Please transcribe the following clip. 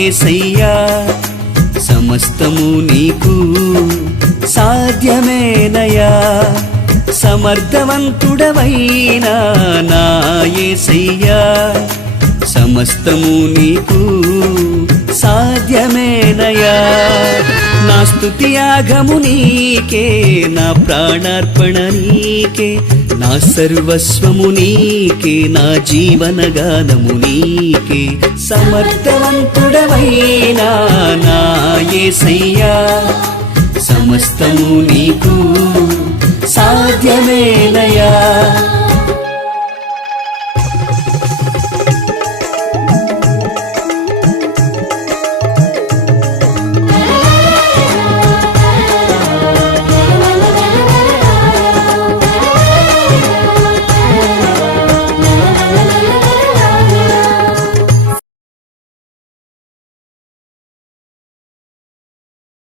యేసయ్యా సమస్తము నీకు సాధ్యమేనయా సమర్థవంతుడవైనా నా యేసయ్యా సమస్తము నీకు సాధ్యమేనయా నా స్తుతి యాగము నీకే నా ప్రాణార్పణ నీకే నా సర్వస్వము నీకే నా జీవనగానము నీకే సమర్థవంతుడవైనా నా యేసయ్యా సమస్తము నీకు సాధ్యమేనయా